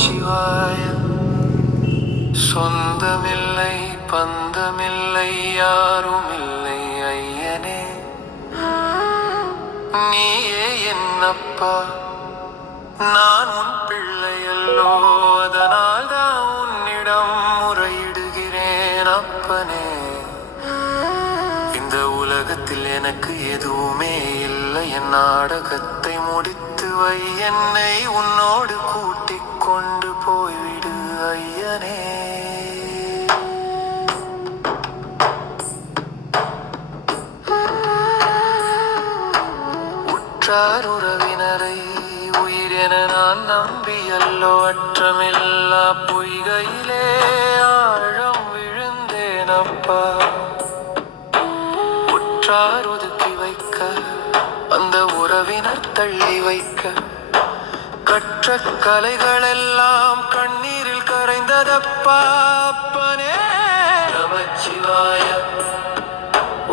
நமச்சிவாய. சொந்தமில்லை பந்தமில்லை யாருமில்லை ஐயனே, நீயே என்னப்பா, நான் உன் பிள்ளையல்லோ, அதனால் தான் உன்னிடம் முறையிடுகிறேன் அப்பனே. இந்த உலகத்தில் எனக்கு எதுவுமே இல்லை, என் நாடகத்தை முடித்து வை, என்னை உன்னோடு கூட்டிக் கொண்டு போய்விடு ஐயனே. உற்றார் உறவினரை உயிரென நான் நம்பியல்லோ, அற்றமில்லா பொய்கையிலே ஆழம் விழுந்தேனப்பா. உற்றார் ஒதுக்கி வைக்க, அந்த உறவினர் தள்ளி வைக்க, கற்ற கலைகளெல்லாம் கண்ணீரில் கரைந்ததப்பா அப்பனே. நமச்சிவாய,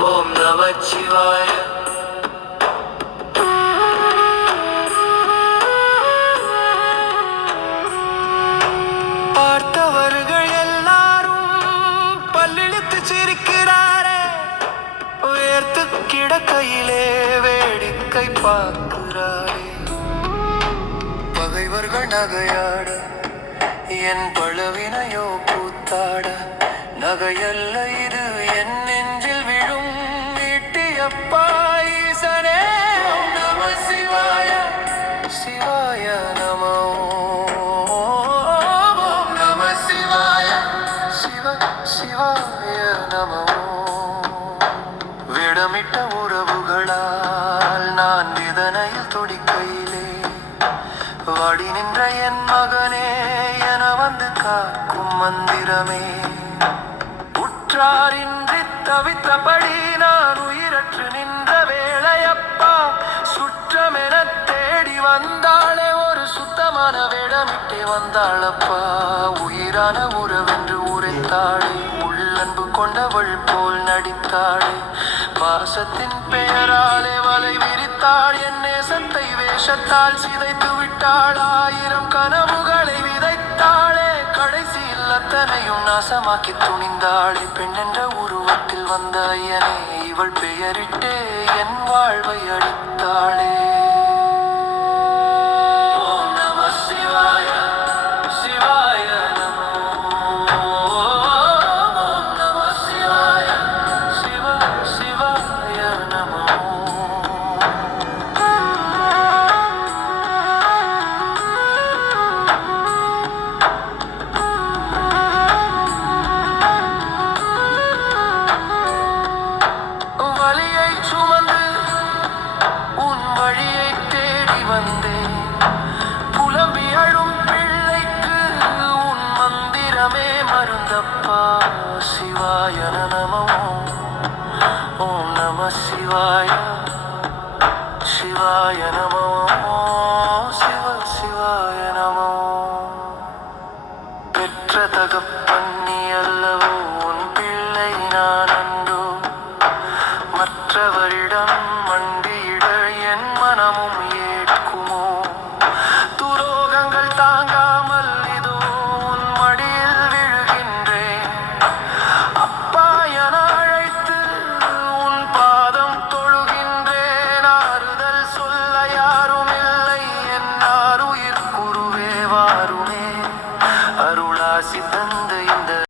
ஓம் நமச்சிவாய. பார்த்தவர்கள் எல்லாரும் பல்லிழித்து சிரிக்கிறாரே, உயர்த்து கிடக்கையிலே வேடிக்கை பார்க்கிறாரே. பகைவர்கள் நகையாட, என் பழவினையோ கூத்தாட, நகையல்ல இது என் நெஞ்சில் விழும் ஈட்டியப்பா ஈசனே. ஓம் நம சிவாய, சிவாய நமோ. ஓம் நம சிவாய, சிவ சிவாய நமோ. விடமிட்ட உறவுகளால் நான் வேதனையில் துடிக்கையிலே, வாடி நின்ற என் மகனே என வந்து காக்கும் மந்திரமே. உற்றாரின்றி தவித்தபடி நான் உயிரற்று நின்ற வேளையப்பா, சுற்றமென தேடி வந்தாளே, ஒரு சுத்தமான வேடமிட்டே வந்தாளப்பா. உயிரான உறவென்று உரைத்தாளே, உள்ளன்பு கொண்டவள் போல் நடித்தாளே, பாசத்தின் பெயராலே வலை விரித்தாள், என் நேசத்தை வேஷத்தால் சிதைத்து விட்டாள். ஆயிரம் கனவுகளை விதைத்தாளே, கடைசியில் அத்தனையும் நாசமாக்கி துணிந்தாளே. பெண் என்ற உருவத்தில் வந்த ஐயனே, இவள் பெயரிட்டே என் வாழ்வை அளித்தாளே. ஓம் நம சிவாய, சிவாய நமோ. ஓம் நம சிவாய, சிவ சிவாய நமோ. வலியை சுமந்து உன் வழியை தேடி வந்தேன், புலம்பி அழும் பிள்ளைக்கு உன் மந்திரமே மருந்தப்பா. சிவாய நமோ. ஓம் நம சிவாய.